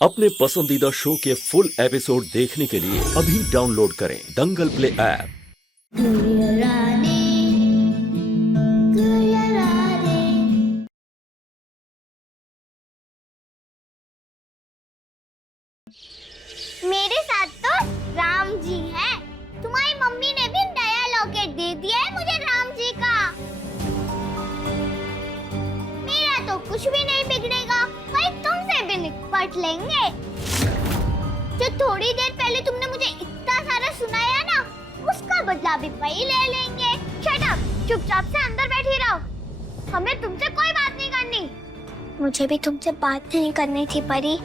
अपने पसंदीदा शो के फुल एपिसोड देखने के लिए अभी डाउनलोड करें दंगल प्ले ऐप। मेरे साथ तो राम जी हैं। तुम्हारी मम्मी ने भी नया लॉकेट दे दिया है मुझे राम जी का। मेरा तो कुछ भी नहीं बिगड़ेगा, भाई तुमसे भी निपट लेंगे। जो थोड़ी देर पहले तुमने मुझे इतना सारा सुनाया ना, उसका बदला भी वही ले लेंगे। शट अप, चुपचाप से अंदर बैठी रहो, हमें तुमसे कोई बात नहीं करनी। मुझे भी तुमसे बात नहीं करनी थी परी,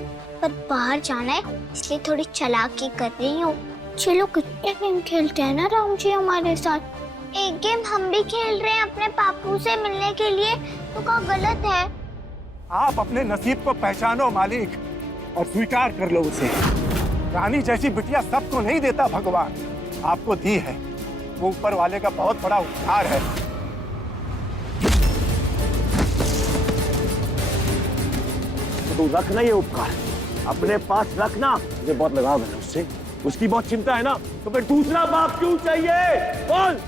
पर बाहर जाना है इसलिए थोड़ी चालाकी कर रही हूँ। चलो कितने गेम खेलते हैं ना राम जी हमारे साथ। एक गेम हम भी खेल रहे हैं अपने पापू से मिलने के लिए, तो क्या गलत है? आप अपने नसीब को पहचानो मालिक, और स्वीकार कर लो उसे। रानी जैसी बिटिया सबको नहीं देता भगवान, आपको दी है। वो ऊपर वाले का बहुत बड़ा उपकार है। तो तू रखना ये उपकार अपने पास रखना। मुझे बहुत लगाव है उससे, उसकी बहुत चिंता है ना, तो फिर दूसरा बाप क्यों चाहिए? बोल।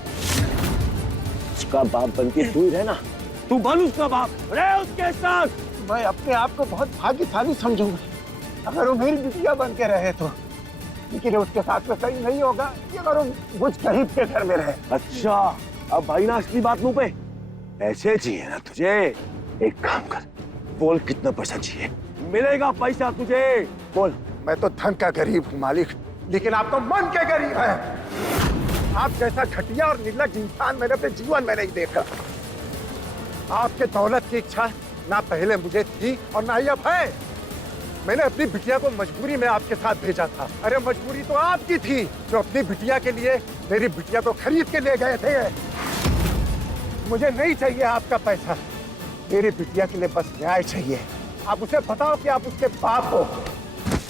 उसका बाप बनके तू ही रहना, तू बन उसका बाप, रह उसके साथ। मैं अपने आप को बहुत भाग्यशाली समझूंगा अगर वो मेरी बिटिया बन के रहे तो, लेकिन उसके साथ में सही नहीं होगा अगर वो मुझ करीब के घर में रहे। अच्छा, अब भाई ना असली बात मुंह पे। ऐसे चाहिए ना तुझे? एक काम कर, बोल कितना पैसा चाहिए, मिलेगा पैसा तुझे, बोल। मैं तो धन का गरीब हूँ मालिक, लेकिन आप तो मन के गरीब हैं। आप जैसा घटिया और निर्लज्ज इंसान मैंने अपने जीवन में नहीं देखा। आपके दौलत की इच्छा ना पहले मुझे थी और ना ही अब है। मैंने अपनी बिटिया को मजबूरी में आपके साथ भेजा था। अरे मजबूरी तो आपकी थी, जो अपनी बिटिया के लिए मेरी बिटिया को खरीद के ले गए थे। मुझे नहीं चाहिए आपका पैसा, मेरी बिटिया के लिए बस न्याय चाहिए। आप उसे बताओ कि आप उसके बाप हो।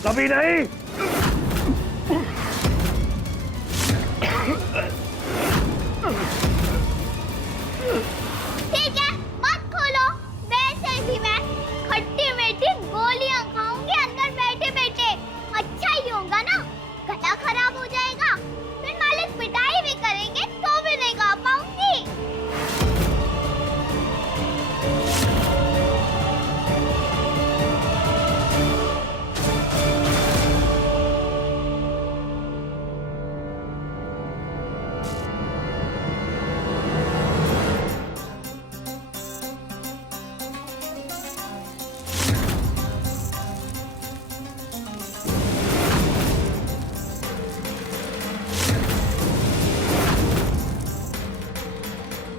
कभी नहीं। ठीक है, मत खोलो। वैसे भी मैं खट्टी मीठी गोलियां खाऊंगी अंदर बैठे बैठे। अच्छा ही होगा ना, गला खराब हो जाएगा, फिर मालिक पिटाई भी करेंगे तो भी नहीं खा पाऊंगी।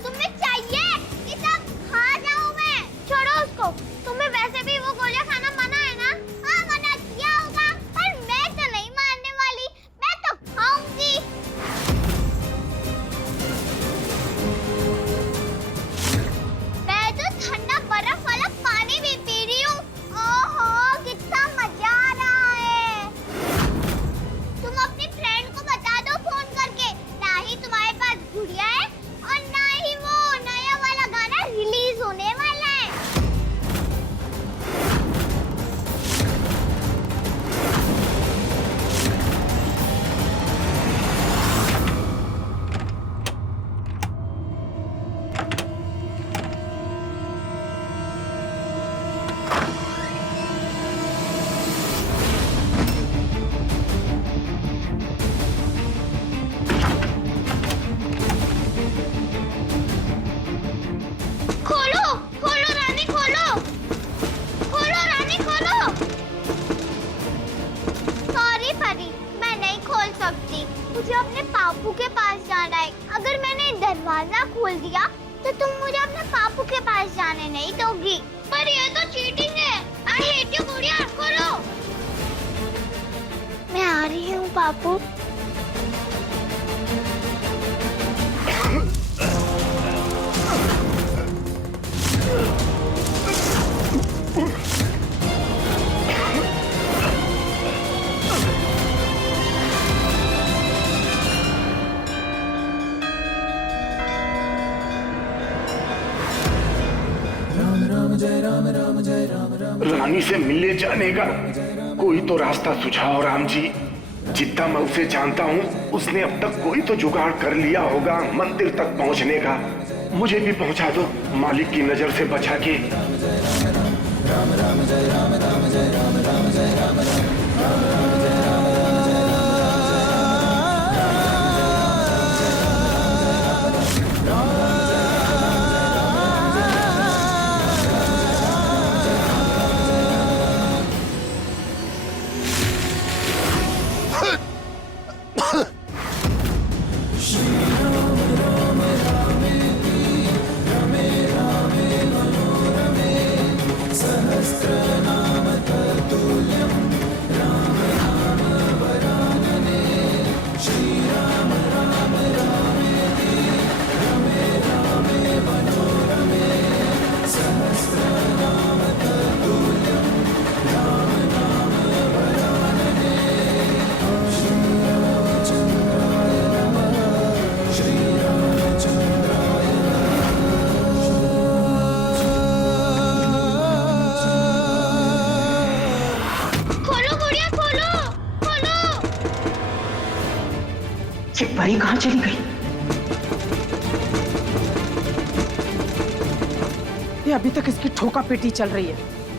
तुम्हें चाहिए कि सब खा जाऊं मैं? छोड़ो उसको, तुम्हें वैसे भी वो गोलियां खाना मना है ना? हाँ मना किया होगा, पर मैं तो नहीं मानने वाली, मैं तो खाऊंगी। मैं तो ठंडा बर्फ वाला पानी भी पी रही हूँ। ओहो कितना मजा आ रहा है। तुम अपनी फ्रेंड को बता दो फोन करके, ना ही तुम्हारे पास गुड़िया है और ना ही वो नया वाला गाना रिलीज होने वाला है। खोलो खोलो रानी, खोलो खोलो रानी, खोलो। सॉरी परी, मैं नहीं खोल सकती, मुझे अपने पापू के पास जाना है। अगर मैंने दरवाजा खोल दिया तो तुम मुझे अपने पापू के पास जाने नहीं दोगी। पर ये तो चीटिंग है। आई हेट यू गुड़िया, खोलो। मैं आ रही हूँ पापू। रानी से मिलने जाने का कोई तो रास्ता सुझाओ राम जी। जितना मैं उसे जानता हूँ उसने अब तक कोई तो जुगाड़ कर लिया होगा मंदिर तक पहुँचने का। मुझे भी पहुँचा दो मालिक की नजर से बचा के। राम राम जय राम राम जय राम राम जय राम राम राम राम जय राम राम जय राम ये परी कहाँ चली गई? ये अभी तक इसकी ठोका पेटी चल रही है।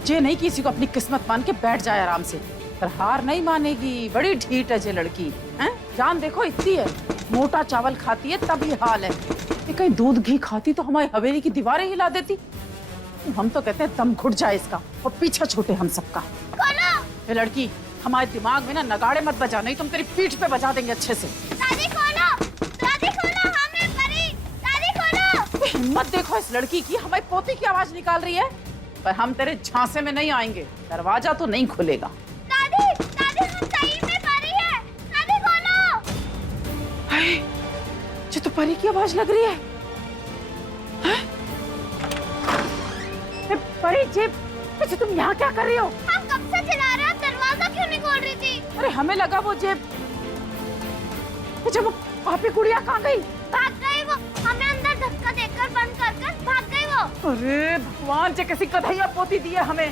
ये नहीं कि इसी को अपनी किस्मत मान के बैठ जाए आराम से, पर हार नहीं मानेगी। बड़ी ढीठ है ये लड़की, हैं? जान देखो इतनी है, मोटा चावल खाती है तब ये हाल है। ये कहीं दूध घी खाती तो हमारी हवेली की दीवारें हिला देती। हम तो कहते हैं दम घुट जाए इसका और पीछा छूटे हम सबका। ये लड़की हमारे दिमाग में ना नगाड़े मत बजा, नहीं तुम तेरी पीठ पे बजा देंगे अच्छे से। दादी खोलो, हमें परी, दादी खोलो। हिम्मत देखो इस लड़की की, हमारी पोती की आवाज निकाल रही है, पर हम तेरे झांसे में नहीं आएंगे, दरवाजा तो नहीं खुलेगा। दादी हम सही में परी है, दादी खोलो। हाय, ये तो परी की आवाज लग रही है। हैं? परी जी, तुम यहाँ क्या कर रही हो? हम कब से चिल्ला रहे हो, दरवाजा क्यों नहीं खोल रही थी? अरे हमें लगा वो जेब, वो पापी गुड़िया कहाँ गई? भाग गई वो, हमें अंदर धक्का देकर बंद कर भाग गई वो। अरे भगवान, जे कैसी कन्हैया पोती दी है हमें।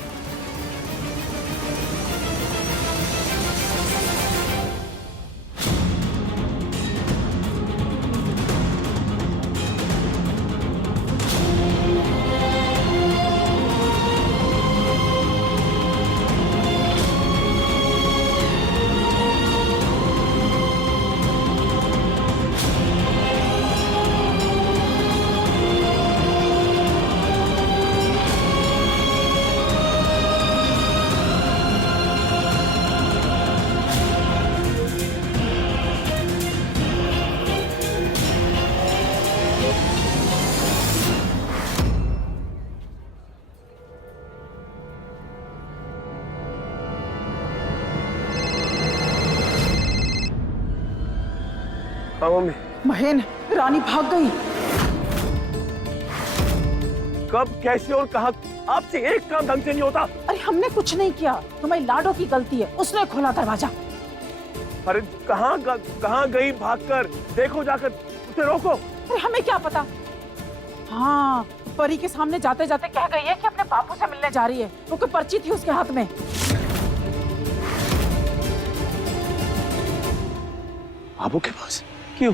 हाँ मम्मी। महेन, रानी भाग गई। कब, कैसे और कहा? आपसे एक काम ढंग से नहीं होता। अरे हमने कुछ नहीं किया, तुम्हारी लाडो की गलती है, उसने खोला दरवाजा। अरे कहाँ गई भागकर? देखो जाकर, उसे रोको। अरे हमें क्या पता। हाँ, परी के सामने जाते जाते कह गई है कि अपने बापू से मिलने जा रही है। वो कोई पर्ची थी उसके हाथ में। बाबू के पास क्यों?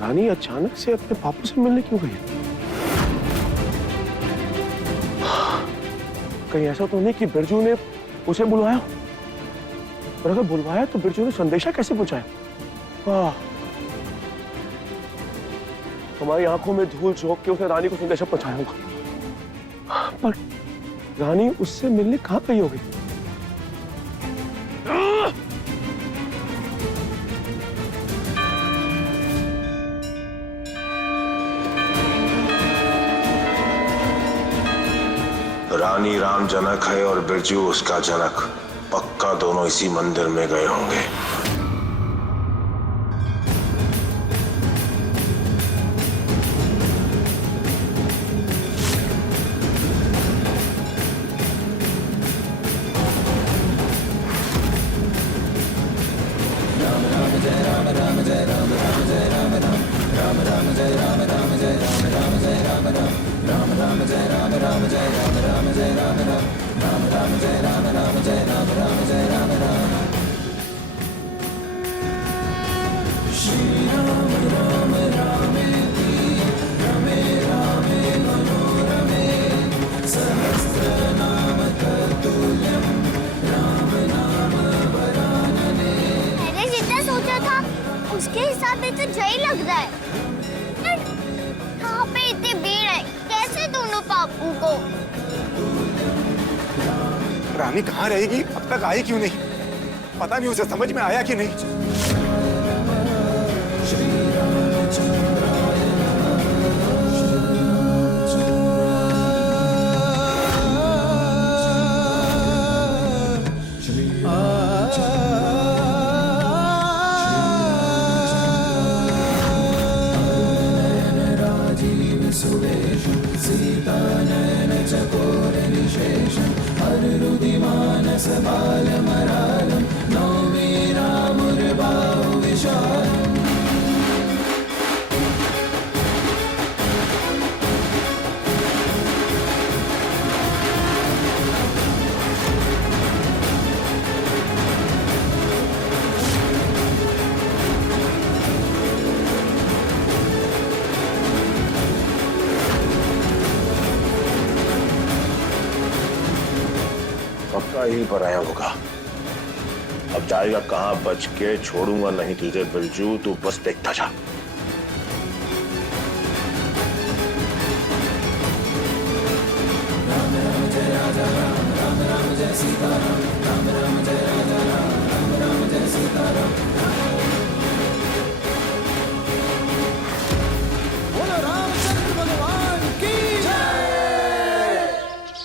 रानी अचानक से अपने बापू से मिलने क्यों गई? कहीं ऐसा तो नहीं कि बिरजू ने उसे बुलवाया? और अगर बुलवाया तो बिरजू ने संदेशा कैसे पहुंचाया? वाह, हमारी आंखों में धूल झोंक के उसने रानी को संदेशा पहुंचाया होगा, पर रानी उससे मिलने कहां गई होगी? रानी राम जनक है और बिरजू उसका जनक। पक्का दोनों इसी मंदिर में गए होंगे। राम राम जय राम राम जय राम राम जय राम राम राम राम जय राम राम जय राम राम जय राम राम राम राम जय राम राम जय राम राम जय राम राम राम राम जय राम राम जय अभी तो जय लग रहा है। यहाँ पे इतनी भीड़ है, कैसे ढूंढूं पापू को? रानी कहाँ रहेगी? अब तक आई क्यों नहीं? पता नहीं उसे समझ में आया कि नहीं। पक्का यहीं पर आया होगा। अब जाएगा कहाँ बच के, छोड़ूंगा नहीं तुझे बिरजू, तू बस देखता जा।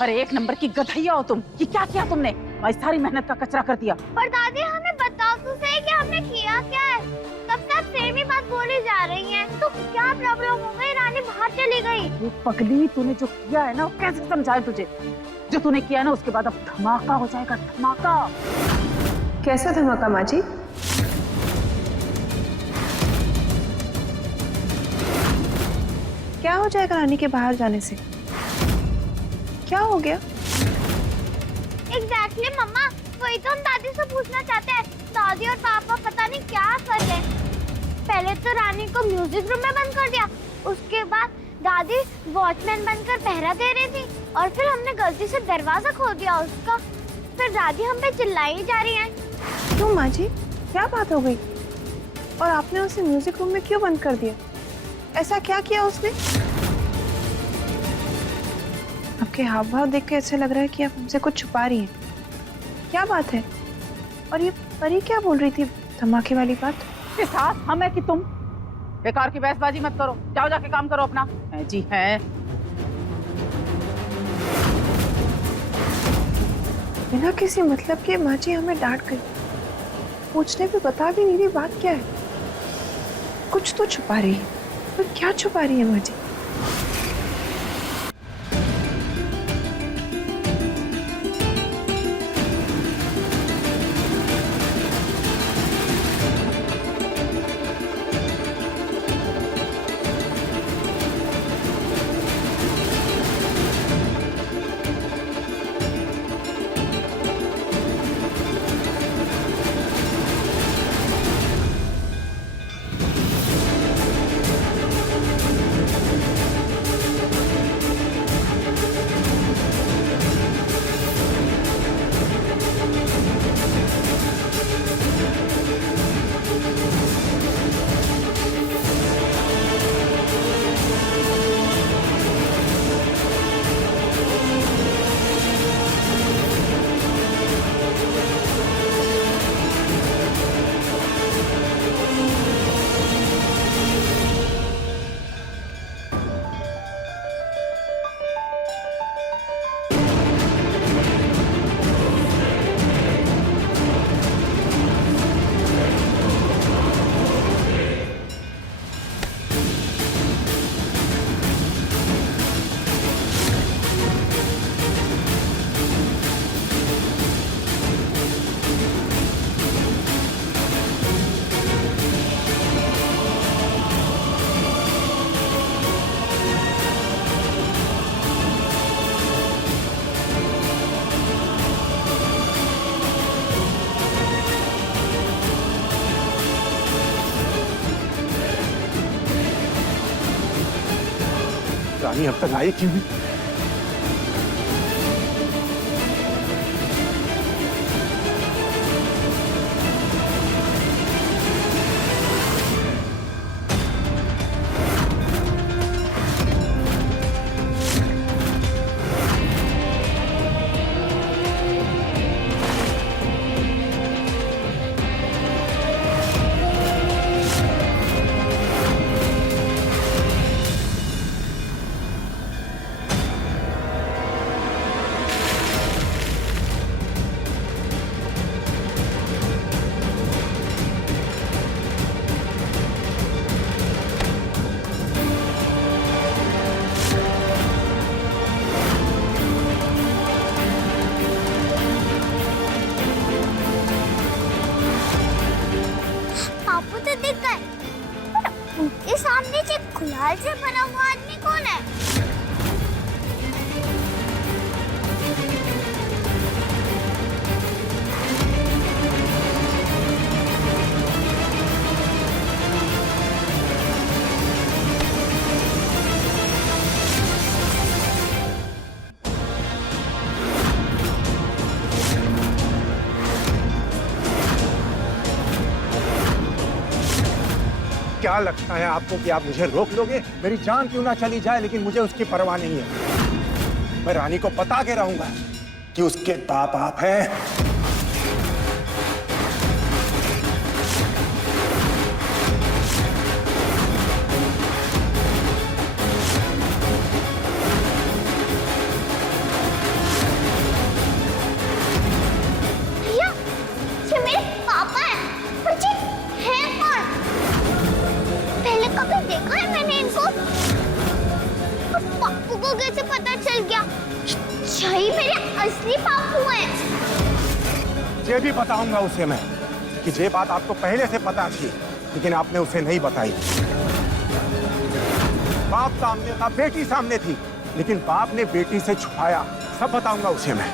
अरे एक नंबर की गधैया हो तुम। ये क्या किया तुमने? हमारी सारी मेहनत का कचरा कर दिया। पर दादी हमें बताओ तो सही कि हमने किया क्या है? तब से आप सेम ही बात बोली जा रही हैं। तो क्या प्रॉब्लम हो गई? रानी बाहर चली गई। ये पगली, तूने जो किया है ना, वो कैसे समझाए तुझे? जो तूने किया ना, उसके बाद अब धमाका हो जाएगा, धमाका। कैसा धमाका माँ जी? क्या हो जाएगा रानी के बाहर जाने से? क्या हो गया? एग्जैक्टली मम्मा, वही तो हम दादी से पूछना चाहते हैं। दादी और पापा पता नहीं क्या कर रहे। पहले तो रानी को म्यूजिक रूम में बंद कर दिया, उसके बाद दादी वॉचमैन बनकर पहरा दे रही थी, और फिर हमने गलती से दरवाजा खोल दिया उसका। फिर दादी हम पे चिल्लाई जा रही है। क्यों माँ जी, क्या बात हो गई? और आपने उसे म्यूजिक रूम में क्यों बंद कर दिया? ऐसा क्या किया उसने? आपके हाव भाव देख के ऐसा लग रहा है कि आप हमसे कुछ छुपा रही हैं। क्या बात है? और ये परी क्या बोल रही थी, धमाके वाली बात? के साथ हम है कि तुम? बेकार की बहसबाजी मत करो, जाओ जाके काम करो अपना। है जी है। बिना किसी मतलब के माँ जी हमें डांट गई, पूछने पे बता भी नहीं रही। बात क्या है? कुछ तो छुपा रही है, पर क्या छुपा रही है माँ जी? रानी अब तक आई क्यों नहीं? गुलाल से भरा हुआ आदमी कौन है? क्या लगता है आपको कि आप मुझे रोक लोगे? मेरी जान क्यों ना चली जाए, लेकिन मुझे उसकी परवाह नहीं है। मैं रानी को बता के रहूंगा कि उसके बाप आप हैं। भैया, ये मेरे पापा हैं। पर ये हैं कौन? पहले कभी देखा है मैंने इनको? और पापू को कैसे पता चल गया? यही मेरे असली पापू हैं। ये भी बताऊंगा उसे मैं कि ये बात आपको पहले से पता थी, लेकिन आपने उसे नहीं बताई। बाप सामने था, बेटी सामने थी, लेकिन बाप ने बेटी से छुपाया। सब बताऊंगा उसे मैं।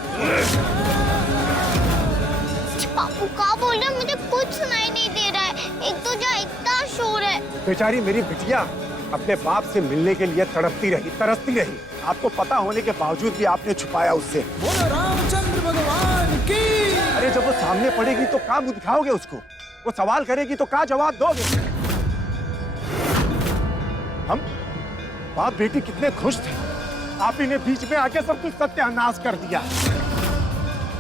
पापू क्या बोल रहे हैं? मुझे कुछ सुनाई नहीं दे रहा है। एक तो जो इतना शोर है। बेचारी मेरी बिटिया अपने बाप से मिलने के लिए तड़पती रही, तरसती रही। आपको पता होने के बावजूद भी आपने छुपाया उससे। बोलो रामचंद्र भगवान की। अरे जब वो सामने पड़ेगी तो क्या मुंह दिखाओगे उसको? वो सवाल करेगी तो क्या जवाब दोगे? हम बाप बेटी कितने खुश थे, आप ही ने बीच में आके सब कुछ सत्यानाश कर दिया।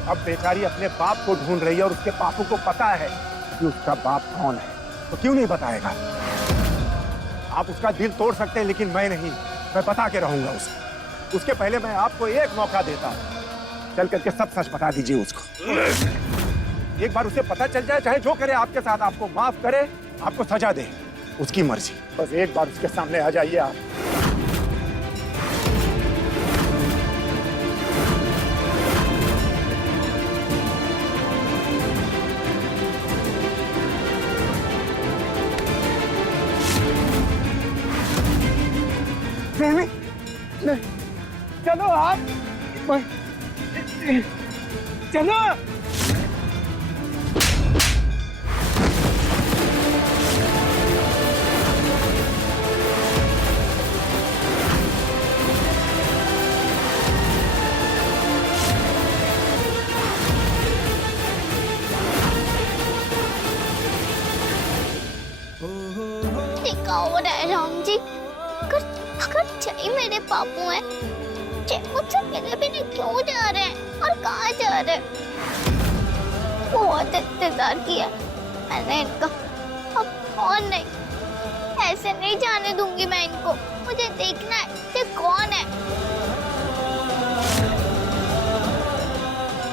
अब बेचारी अपने बाप को ढूंढ रही है और उसके बापू को पता है कि उसका बाप कौन है, तो क्यों नहीं बताएगा? आप उसका दिल तोड़ सकते हैं, लेकिन मैं नहीं। मैं बता के रहूंगा उसे। उसके पहले मैं आपको एक मौका देता हूं। चल करके सब सच बता दीजिए उसको। एक बार उसे पता चल जाए, चाहे जो करे आपके साथ, आपको माफ करे, आपको सजा दे, उसकी मर्जी। बस एक बार उसके सामने आ जाइए आप। नहीं, नहीं, चलो आप, चलो। क्या हो रहा है राम जी? अगर सही मेरे पापू हैं, मुझसे मिले भी नहीं, क्यों जा रहे हैं और कहाँ जा रहे हैं? बहुत इंतजार किया मैंने इनका, अब कौन नहीं। ऐसे नहीं जाने दूंगी मैं इनको। मुझे देखना है ये कौन है।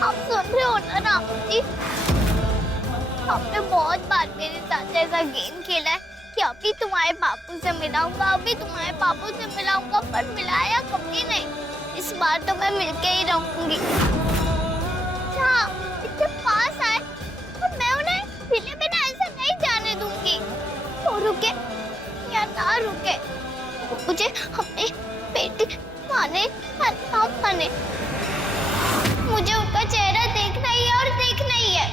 आप सुन रहे हो ना राम जी? आपने बहुत बार मेरे साथ ऐसा गेम खेला है कि अभी तुम्हारे पापू से मिलाऊंगा, अभी तुम्हारे पापू से मिलाऊंगा, पर मिलाया कभी नहीं। इस बार तो मैं मिलके ही रहूंगी। हाँ, इतने पास आए और मैं उन्हें मिले बिना ऐसे नहीं जाने दूंगी। वो रुके या ना रुके, मुझे अपनी बेटी माने या ना माने, मुझे उनका चेहरा देखना ही है और देखना ही है।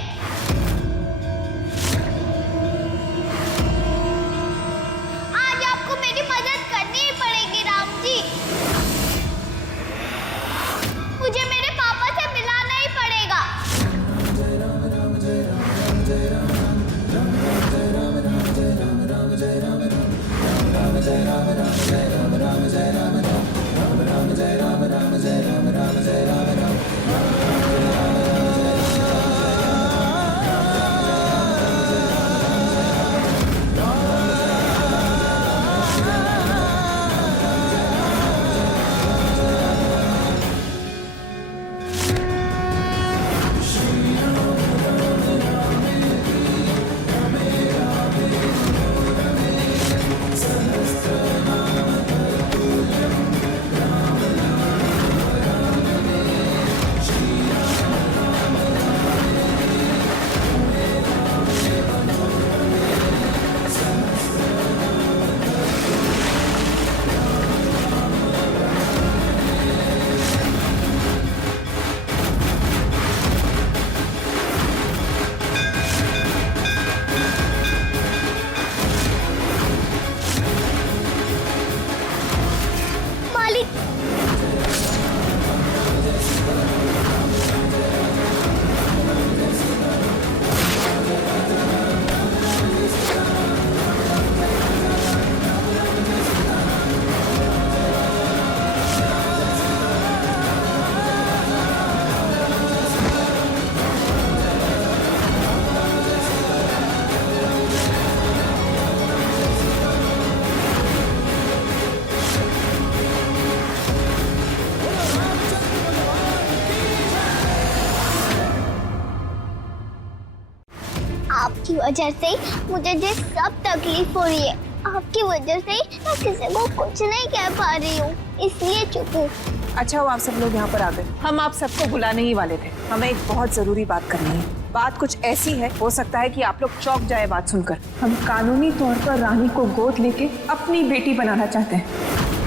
आज आपको मेरी मदद करनी ही पड़ेगी राम जी। मुझे मेरे पापा से मिलाना ही पड़ेगा। आपकी वजह से मुझे जो सब तकलीफ हो रही है, आपकी वजह से मैं किसी को कुछ नहीं कह पा रही हूँ, इसलिए चुप हूँ। अच्छा हुआ आप सब लोग यहाँ पर आ गए। हम आप सबको बुलाने ही वाले थे। हमें एक बहुत जरूरी बात करनी है। बात कुछ ऐसी है, हो सकता है कि आप लोग चौंक जाए बात सुनकर। हम कानूनी तौर पर रानी को गोद लेके अपनी बेटी बनाना चाहते हैं।